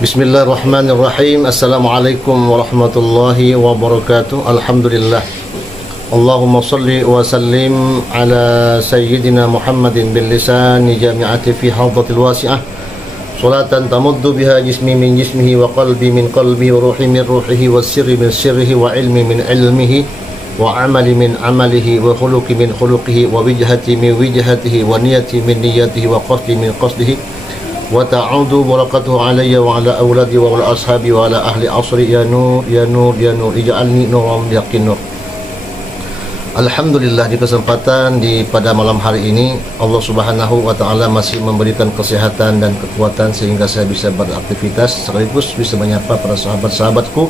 Bismillahirrahmanirrahim. Assalamualaikum warahmatullahi wabarakatuh. Alhamdulillah. Allahumma salli wa sallim ala sayyidina Muhammadin bil lisani jami'ati fi hawdatil wasi'ah. Salatan tamuddu biha jismi min jismihi wa qalbi min qalbihi wa ruhi min ruhihi wa sirri min sirrihi wa ilmi min ilmihi wa amali min amalihi wa khuluqi min khuluqihi wa wijhati min wijhatihi wa niyati min niyatihi wa qasdi min qasdihi wa ta'udu barakatuhu alayya wa ala awladi wa ala ashabi wa ala ahli asri ya nur ya nur ya nur ij'alni nuran yaqin nur. Alhamdulillah, di kesempatan pada malam hari ini Allah Subhanahu wa taala masih memberikan kesehatan dan kekuatan sehingga saya bisa beraktivitas sekaligus bisa menyapa para sahabat-sahabatku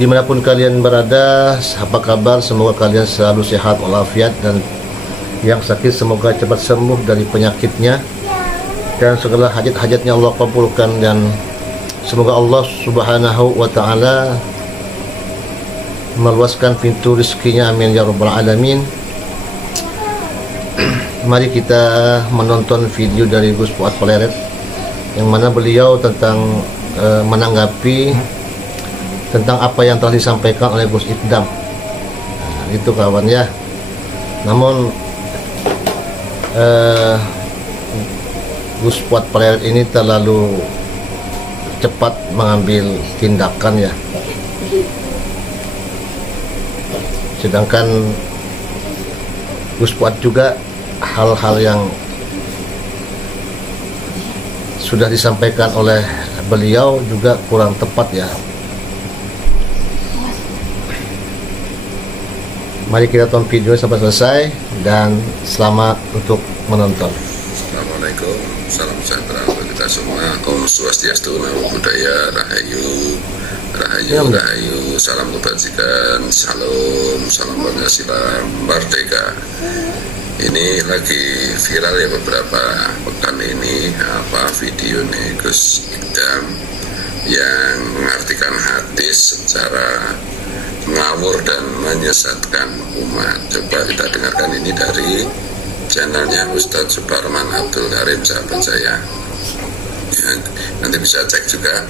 dimanapun kalian berada. Apa kabar? Semoga kalian selalu sehat walafiat, dan yang sakit semoga cepat sembuh dari penyakitnya, dan segala hajat-hajatnya Allah kabulkan, dan semoga Allah Subhanahu wa taala meluaskan pintu rezekinya, amin ya rabbal alamin. Mari kita menonton video dari Gus Fuad Paleret yang mana beliau tentang menanggapi tentang apa yang telah disampaikan oleh Gus Ikdam. Nah, itu kawan ya. Namun Gus Fuad Paleret ini terlalu cepat mengambil tindakan ya, sedangkan Gus Fuad juga hal-hal yang sudah disampaikan oleh beliau juga kurang tepat ya. Mari kita tonton video sampai selesai dan selamat untuk menonton. Assalamualaikum, salam sejahtera untuk kita semua. Om Swastiastu, Namo Buddhaya, Rahayu, Rahayu, Rahayu, salam kebajikan, salam, salam Pancasila, merdeka. Ini lagi viral ya beberapa pekan ini video nih Gus Ikdam yang mengartikan hadis secara ngawur dan menyesatkan umat. Coba kita dengarkan ini dari channelnya Ustadz Suparman Abdul Karim, sahabat saya ya, nanti bisa cek juga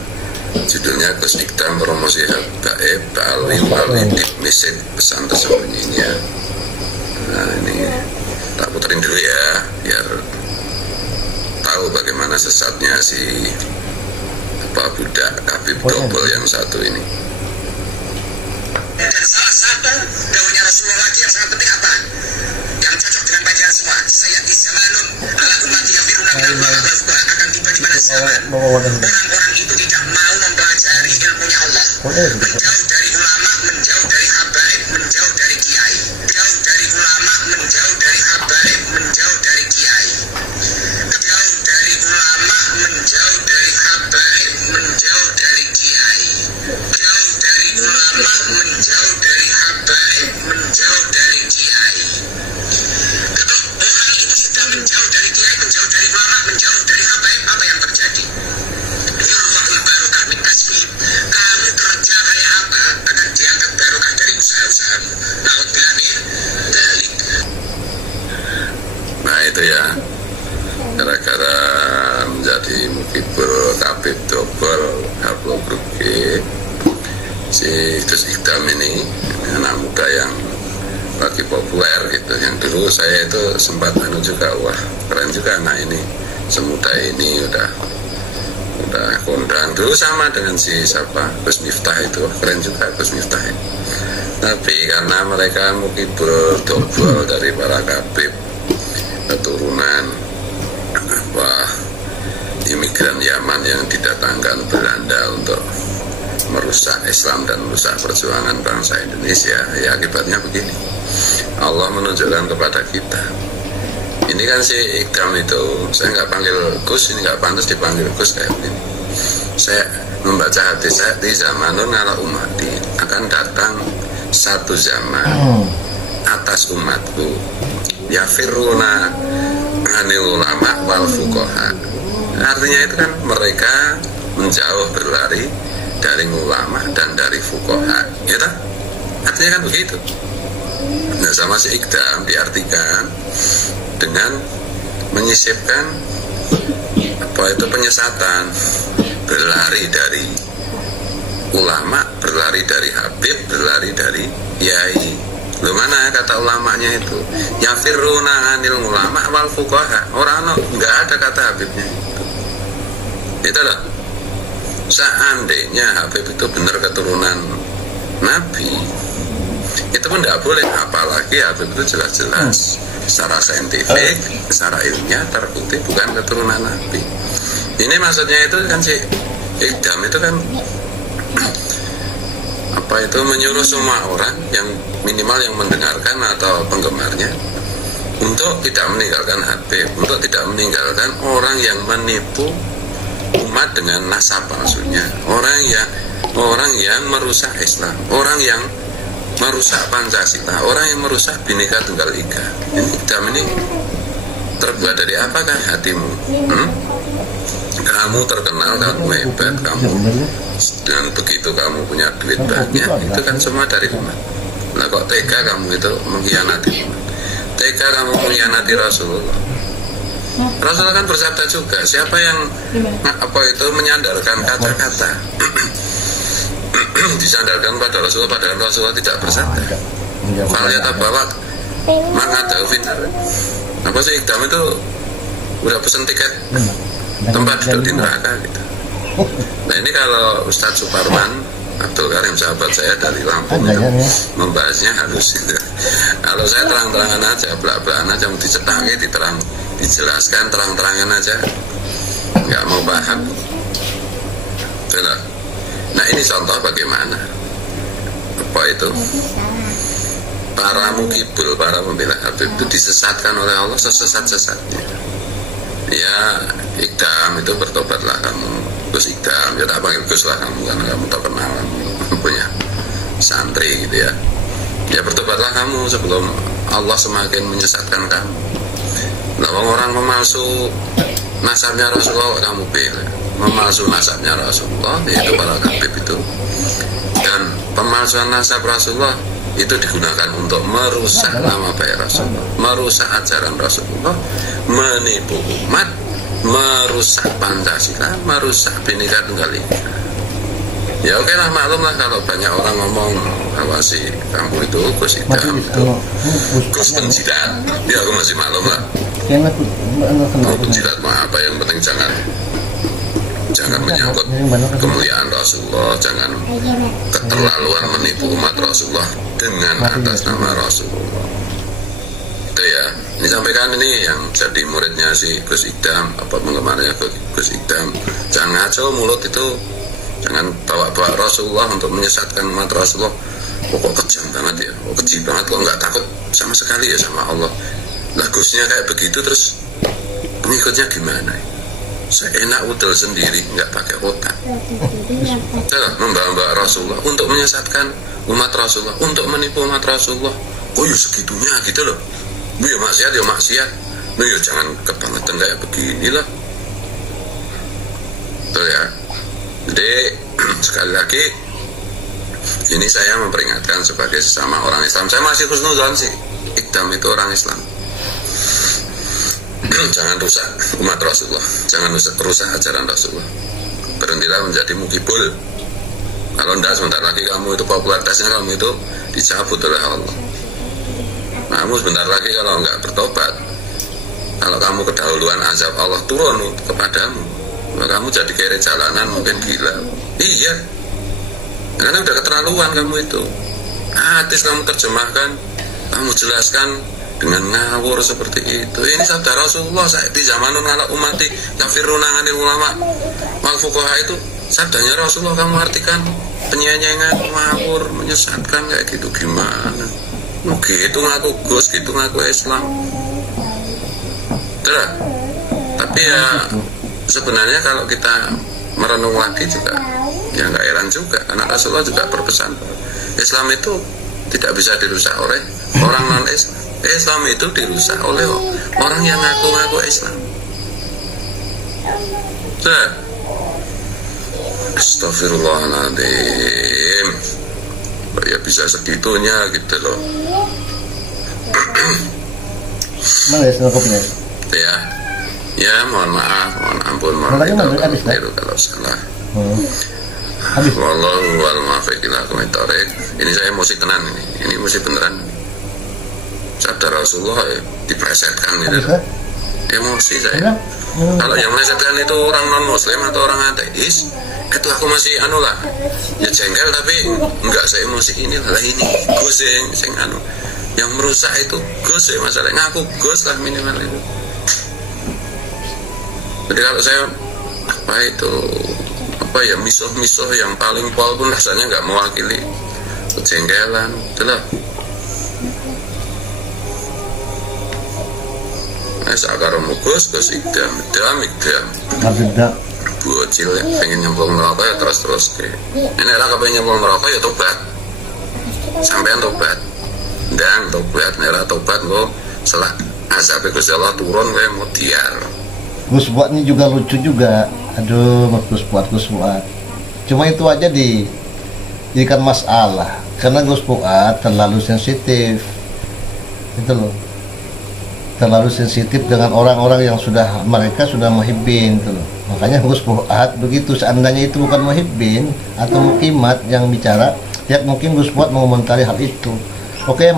judulnya Gus Ikdam promosi habaib ta'lim walidib misik pesan tersembunyinya. Nah ini tak puterin dulu ya biar tahu bagaimana sesatnya si budak Habib Dobel yang satu ini. Dan salah satu daunnya Rasulullah lagi yang sangat penting apa? Yang cocok dengan panjenengan semua. Saya zamanun ala ummati yafiruna minal wa'afah, akan tiba di mana zaman orang-orang itu tidak mau mempelajari ilmunya Allah, menjauh dari ulama, menjauh dari habaib, menjauh dari kiai, jauh dari ulama, menjauh dari habaib, menjauh dari kiai, jauh dari ulama, menjauh dari habaib, menjauh dari kiai, jauh dari ulama, menjauh dari habaib, menjauh dari kiai. Kalau orang itu sudah menjauh dari kiai, menjauh dari ulama, menjauh dari habaib, apa yang terjadi? Yurfa'ul barokah min kasbihim. Kamu kerja kayak apa akan diangkat barokah dari usaha-usahamu. Naudzubillah min dzalik. Nah itu ya, gara-gara menjadi mukibul Habib Dobel Habib Ruki, si Gus Ikdam ini anak muda yang lagi populer gitu. Yang dulu saya itu sempat juga, wah keren juga anak ini, semuda ini udah kondang. Dulu sama dengan si siapa, Gus Miftah itu, keren juga Gus Miftah ini. Tapi karena mereka mukibul Dobel dari para kabib keturunan imigran Yaman yang didatangkan Belanda untuk merusak Islam dan merusak perjuangan bangsa Indonesia, ya akibatnya begini. Allah menunjukkan kepada kita. Ini kan si Ikdam itu, saya nggak panggil Gus, ini nggak pantas dipanggil Gus kayak begini. Saya membaca hadis di zamanun ala umati, akan datang satu zaman atas umatku yafiruna anil ulama wal fuqaha. Artinya itu kan mereka menjauh, berlari dari ulama dan dari fuqaha, ya tak? Artinya kan begitu. Nah sama si Ikdam diartikan dengan menyisipkan apa itu penyesatan, berlari dari ulama, berlari dari Habib, berlari dari Yai. Loh, mana kata ulamanya itu? Yafirruna anil ulama wal fuqaha. Orang nggak ada kata Habibnya itu loh. Seandainya Habib itu benar keturunan Nabi, itu pun tidak boleh. Apalagi Habib itu jelas-jelas secara saintifik, secara ilmiah terbukti bukan keturunan Nabi. Ini maksudnya itu kan si Idam itu kan apa itu, menyuruh semua orang yang minimal yang mendengarkan atau penggemarnya untuk tidak meninggalkan Habib, untuk tidak meninggalkan orang yang menipu umat dengan nasab maksudnya, orang yang merusak Islam, orang yang merusak Pancasila, orang yang merusak Bhinneka Tunggal Ika. Ini Idam ini terbuat dari apakah hatimu? Kamu terkenal, kamu hebat, kamu dengan begitu kamu punya duit banyak, itu kan semua dari umat. Nah kok tega kamu itu mengkhianati umat, tega kamu mengkhianati Rasulullah. Rasulullah kan bersabda juga, siapa yang apa itu menyandarkan kata-kata disandarkan pada Rasulullah, padahal Rasulullah tidak bersabda. Faliyat abawak maka finar. Apa sih Idam itu udah pesen tiket tempat duduk di neraka gitu. Nah ini kalau Ustadz Suparman Abdul Karim, sahabat saya dari Lampung itu membahasnya halus gitu. Kalau saya terang-terangan aja, belak-belakan aja, mau dicetaki, dijelaskan terang-terangan aja, nggak mau paham. Betul. Nah ini contoh bagaimana apa itu para mukibul, para pembela Habib itu disesatkan oleh Allah sesesat-sesatnya. Ya Idam itu bertobatlah kamu, Gus Idam, ya tak panggil Gus lah kamu karena kamu terkenal, kamu punya santri gitu ya. Ya bertobatlah kamu sebelum Allah semakin menyesatkan kamu. Nah orang memalsu nasabnya Rasulullah kamu bela, memalsu nasabnya Rasulullah yaitu para Habib itu, dan pemalsuan nasab Rasulullah itu digunakan untuk merusak nama baik Rasulullah, merusak ajaran Rasulullah, menipu umat, merusak Pancasila, merusak Bhinneka Tunggal Ika. Ya oke lah, maklum lah kalau banyak orang ngomong bahwa si kamu itu Gus Idam itu Gus penjilat, ya aku masih maklum lah. Mau penjilat mau apa, yang penting jangan menyangkut kemuliaan Rasulullah, jangan keterlaluan menipu umat Rasulullah dengan atas nama Rasulullah. Itu ya, ini sampaikan ini yang jadi muridnya si Gus Idam, apa penggemarnya Gus Idam, jangan ngaco mulut itu, jangan bawa-bawa Rasulullah untuk menyesatkan umat Rasulullah. Kok kejam banget ya, kok keji banget, kok nggak takut sama sekali ya sama Allah. Lah Gusnya kayak begitu, terus pengikutnya gimana ya? Seenak udel sendiri, nggak pakai otak. Membawa Rasulullah untuk menyesatkan umat Rasulullah, untuk menipu umat Rasulullah. Oh ya segitunya gitu loh. Ya maksiat, ya maksiat. Nah ya jangan kebangetan kayak begini lah. Betul ya. Jadi sekali lagi ini saya memperingatkan sebagai sesama orang Islam. Saya masih husnuzon sih, Idam itu orang Islam. Jangan rusak umat Rasulullah, jangan rusak ajaran Rasulullah. Berhentilah menjadi mukibul. Kalau tidak, sebentar lagi kamu itu popularitasnya kamu itu dicabut oleh Allah. Kamu sebentar lagi kalau nggak bertobat, kalau kamu kedahuluan azab Allah turun kepadamu, kamu jadi kere jalanan, mungkin gila. Iya, karena udah keterlaluan kamu itu. Hadis kamu terjemahkan, kamu jelaskan dengan ngawur seperti itu. Ini sabda Rasulullah di zamanun ala umati kafiruna anil ulama wal fuqaha, itu sabdanya Rasulullah kamu artikan penyanyian ngawur, menyesatkan kayak gitu gimana? Gitu ngaku Gus, gitu ngaku Islam. Terus, tapi ya sebenarnya kalau kita merenung lagi juga ya nggak heran juga, karena Rasulullah juga berpesan Islam itu tidak bisa dirusak oleh orang non-Islam. Islam itu dirusak oleh orang yang ngaku-ngaku Islam. Astagfirullahaladzim. Ya bisa segitunya gitu loh. Ya, mohon maaf, mohon ampun, mohon maaf kalau salah. Habis. Wallahu wal muwaffiq ila aqwamit thoriq. Ini saya emosi tenan ini. Ini emosi beneran. Sabda Rasulullah diplesetkan gitu. Emosi saya. Kalau yang melesetkan itu orang non muslim atau orang ateis, itu aku masih anu lah. Ya jengkel tapi enggak saya emosi ini lah ini. Gus sing anu. Yang merusak itu Gus ya masalahnya. Ngaku Gus lah minimal itu. Jadi kalau saya apa ya misuh-misuh yang paling pol pun rasanya nggak mewakili kejengkelan itulah. Sekarang Gus idam bocil pengen nyemplung neraka ya terus ke ini lah pengen nyemplung neraka ya tobat sampean tobat dan tobat nera tobat lo setelah azab Gusti Allah turun kayak mau tiar. Gus Buat ini juga lucu juga. Aduh, Gus Buat. Cuma itu aja dijadikan masalah karena Gus Buat terlalu sensitif. Itu loh. Terlalu sensitif dengan orang-orang yang mereka sudah muhibbin gitu loh. Makanya Gus Buat begitu, seandainya itu bukan muhibbin atau mukimat yang bicara, ya mungkin Gus Buat mengomentari hal itu. Oke,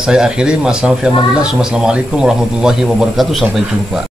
saya akhiri. Assalamualaikum warahmatullahi wabarakatuh. Sampai jumpa.